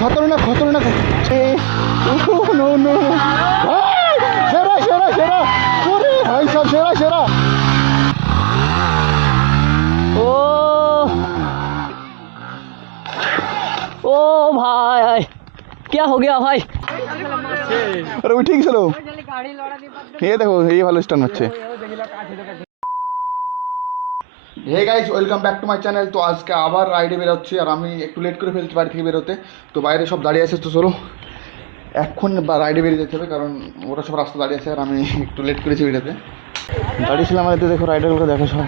खतरनाक खतरनाक no no शेरा शेरा शेरा अरे भाई साहब शेरा शेरा ओ भाई क्या हो गया भाई? अरे वो ठीक चलो ये देखो ये ভালো স্টান হচ্ছে। Hey guys welcome back to my channel. তো আজকে আবার রাইডে বেরোচ্ছি আর আমি একটু লেট করে ফেলছি বাড়ি থেকে বেরোতে। তো বাইরে সব দাঁড়িয়ে আছে, তো চলো এখন রাইডে বেরিয়ে যেতে হবে কারণ ওরা সব রাস্তা দাঁড়িয়ে আছে আর আমি একটু লেট করেছি বেরোতে। দাঁড়িয়েছিলাম আমাদের, দেখো রাইডারগুলো দেখো সব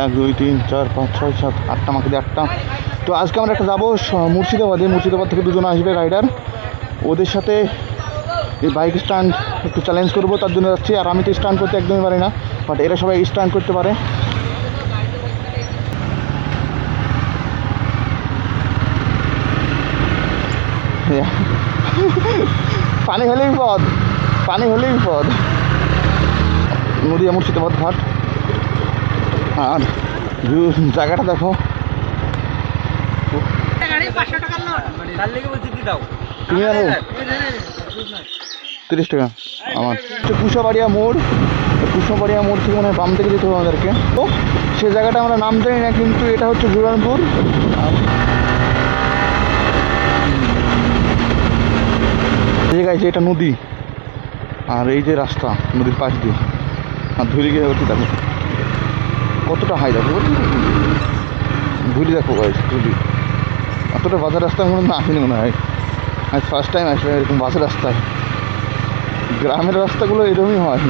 1 2 3 4 5 6 7 8টা মাকে দিয়ে 8টা। তো আজকে আমরা একটা যাবো মুর্শিদাবাদ থেকে দুজন আসবে রাইডার, ওদের সাথে এই বাইক স্ট্যান্ড একটু চ্যালেঞ্জ করবো, তার জন্য যাচ্ছি। আর আমি তো স্ট্যান্ড করতে একদমই পারি না, বাট এরা সবাই স্ট্যান্ড করতে পারে। পানি হলেই বিপদ, পানি হলেই বিপদ। নদীয়া মুর্শিদাবাদ ঘাট আর জায়গাটা দেখো। তুমি আনো 30 টাকা আমার। কুশাবাড়িয়া মোড়, কুশাবাড়িয়া মোড় থেকে মানে বাম থেকে যেতে হবে আমাদেরকে। তো সে জায়গাটা আমরা নাম জানি না, কিন্তু এটা হচ্ছে জুরানপুর। এই গাইছে এটা নদী আর এই যে রাস্তা নদীর পাশ দিয়ে, আর ধুলি গিয়ে উঠি দেখো কতটা হাই দেখো, ধুলি দেখো গাইছে ধুলি। এতটা বাজার রাস্তা আমি কোনো আসেনি মনে হয়, আজ ফার্স্ট টাইম আসলে এরকম বাসের রাস্তায়। গ্রামের রাস্তাগুলো এরকমই হয়।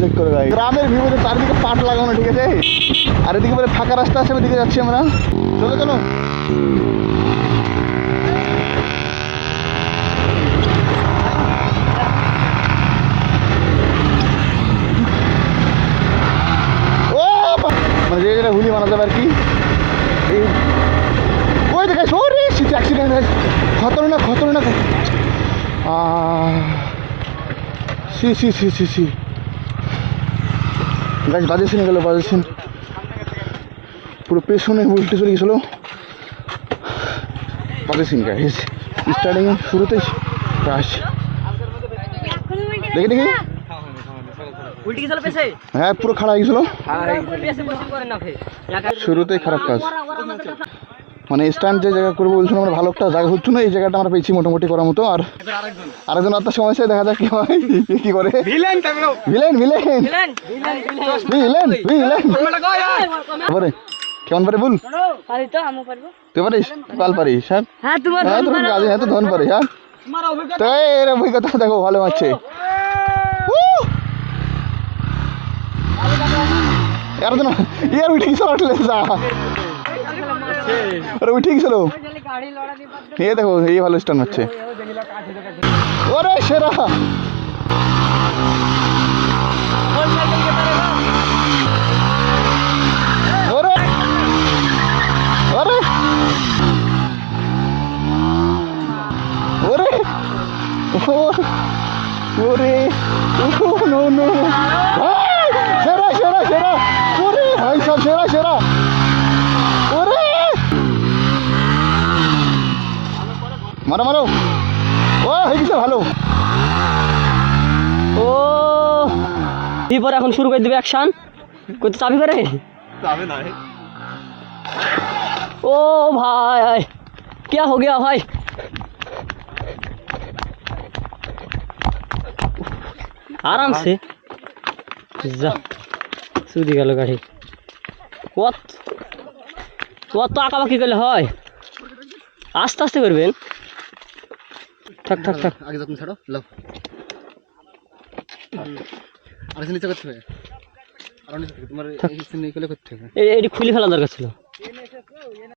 চেক করে ভাই, গ্রামের ভিউতে চারিদিকে পাট লাগানো, ঠিক আছে। আর এদিকে বলে ফাঁকা রাস্তা আছে, ওদিকে যাচ্ছি আমরা। চলো চলো মানে যে যেটা হুলি মানা যাবে আর কি। এই ওই দেখে সরি সিটি অ্যাক্সিডেন্ট হয়েছে, খতরনাক খতরনাক। সি সি সি সি সি গাছ বাজেছেন গেল, বাজেছেন পুরো পেছনে উল্টে চলে গেছিলো, বাজেছেন গাছ স্টার্টিং শুরুতেই ক্রাশ। দেখি দেখি হ্যাঁ পুরো খাড়া হয়ে গেছিল, শুরুতেই খারাপ কাজ। মানে স্ট্যান্ড যে জায়গা করবো বলছিলাম আমরা, ভালো একটা জায়গা হচ্ছে না, এই জায়গাটা আমরা পেয়েছি মোটামুটি করার মতো। আর আরেকজন আপনার সমস্যা দেখা যাক কি হয়, কি করে। ভিলেন ভিলেন ভিলেন ভিলেন পারে কেমন পারে বল, তুই পারিস পাল পারিস। হ্যাঁ তোমার কাজে হ্যাঁ তো ধন পারিস। হ্যাঁ তাই এর অভিজ্ঞতা দেখো ভালো আছে। यार तो यार उठी चलो अटले जा अरे उठी चलो ये देखो ये ভালো স্টান হচ্ছে। ওরে সেরা ওরে ওরে ওরে ওরে নো নো সেরা সেরা সেরা ওরে ভাই সব সেরা সেরা ওরে মারো মারো ও হয়ে গেছে ভালো। ও এরপর এখন শুরু করে দিবে অ্যাকশন করতে চাবি করে যাবে না। ओ भाई क्या हो गया भाई? आराम से जा सुधी गल गाड़ी কত কত আঁকাবাকি করলে হয়, আস্তে আস্তে করবেন। থাক থাক থাক আগে যত্ন ছাড়ো লাও আর নিচে করতে হবে, আর নিচে তোমার এই নিচে করতে হবে, এটি খুলে ফেলা দরকার ছিল।